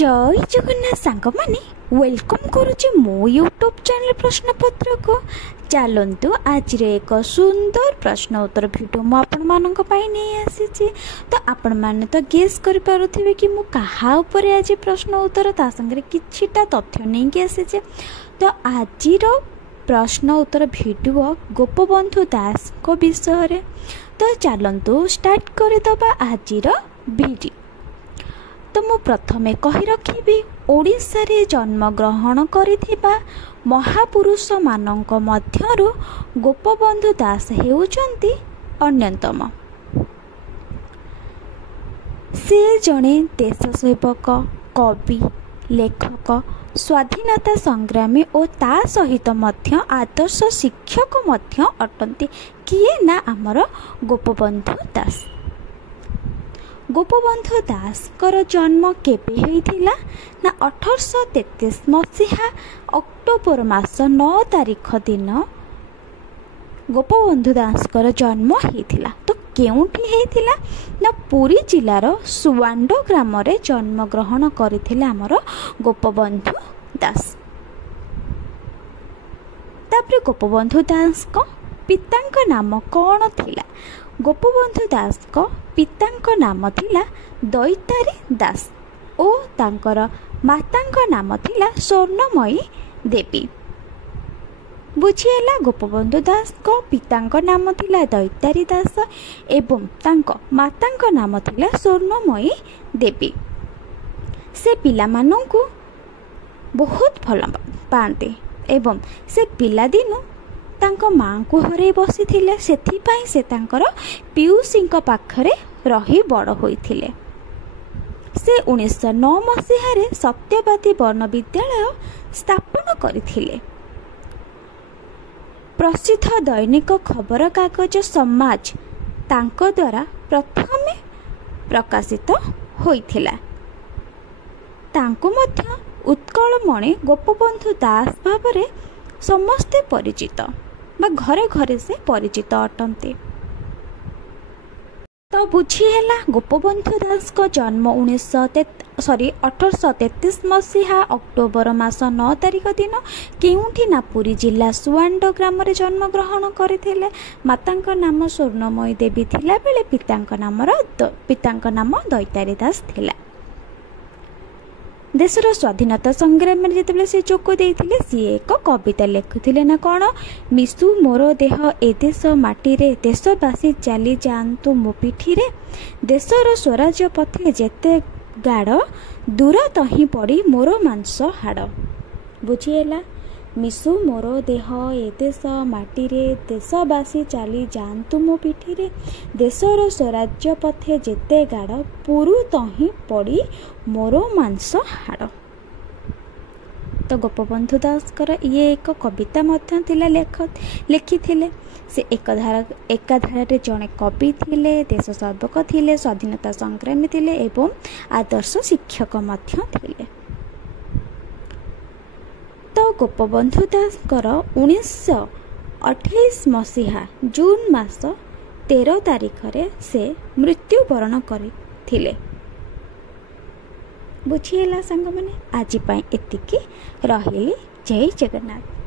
जय जगन्नाथ सांग माने वेलकम करुचे मो यूट्यूब चैनल प्रश्नपत्र को। चलतु आज एक सुंदर प्रश्न उत्तर भिडियो मु आपण मानक पाई नहीं आसी। तो आपण माने तो गेस कर पारुथिबे कि मु कहा ऊपर आज प्रश्न उत्तर ता संगे किछिटा तथ्य नहीं के आसी। तो आजिर प्रश्न उत्तर भिडियो गोपबंधु दास को विषय रे। तो चलतु स्टार्ट कर दबा आजिर भिडियो। तो मु प्रथमे कहि रखिबी ओडिशा रे जन्म ग्रहण करिथिबा महापुरुष मानक मध्यरु गोपबंधु दास हेउचंती अन्यतम। से जणे देशसेवक, कवि, लेखक, स्वाधीनता संग्रामी और ता सहित मध्य आदर्श शिक्षक मध्य अटंती। किए ना आमर गोपबंधु दास। गोपबंधु दास कर जन्म केबे होइथिला ना 1833 मसीहा अक्टोबर मास 9 तारिख दिन गोपबंधु दास कर जन्म होइथिला। तो केउठी होइथिला ना पुरी जिलार सुवांडो ग्राम रे जन्म ग्रहण करिथिले आमर गोपबंधु दास। तापर गोपबंधु दास को पितांक नाम कौन थिला? गोपबंधु दास को पितांक नाम थिला दैतारी दास और तांकर मातांक नाम थिला स्वर्णमयी देवी। बुझिएला, गोपबंधु दास को पितांक नाम थिला दैतारी दास एवं तांक मातांक नाम थिला स्वर्णमयी देवी। से पिला मानंकु बहुत भल पाते एवं से पिला दिनु तांको मां को हरे बसी थिले। सेथिपाई से तांकर पियुषींक पाखरे रही बड़ होइथिले। से 1909 मसीह रे सत्यवादी वर्ण विद्यालय स्थापन करथिले। प्रसिद्ध दैनिक खबर कागज समाज तांको द्वारा प्रथमे प्रकाशित होइथिला। तांको मध्य उत्कलमणि गोपबंधु दास भावरे समस्ते परिचित बा घरे घरे से परिचित अटंती। तो बुझीहेला, गोपबंधु दास को जन्म 1833 मसीहा अक्टोबर मास 9 तारिख दिन केउठी ना पुरी जिला सुवांडो ग्राम रे जन्म ग्रहण करथिले। मातांक नाम स्वर्णमयी देवी थिला बेले पितांक नाम दैतारी दास थिला। देशर स्वाधीनता संग्राम में जिते से जोग देते सी एक कविता लिखुले ना कौन, मिशु मोर देह ए देश माटी रे, देशवासी चली जातु मो पिठी रे, देशर स्वराज्य पथे जेते गाढ़, दूर तही पड़ी मोर मांस हाड़। बुझीला, मिशु मोर देह ए देश माटी रे, देशवासी चली जातु मो पिठी रे, देशर स्वराज्य पथे जेते गाढ़, पुरु तही पड़ी मोर मांस हाड़। तो गोपबंधु दास कर ये एक कविता मध्य थिला लिखिथिले। से एकाधार जड़े कवि थिले, देश सेवक थिले, स्वाधीनता संग्रामी थिले एवं आदर्श शिक्षक मध्य थिले। तो गोपबंधु दास कर 1928 मसीहा जून मास 13 तारिख रे से मृत्युवरण करथिले। बुझीला सांग माने, आज पाई एतिकी रहिली। जय जगन्नाथ।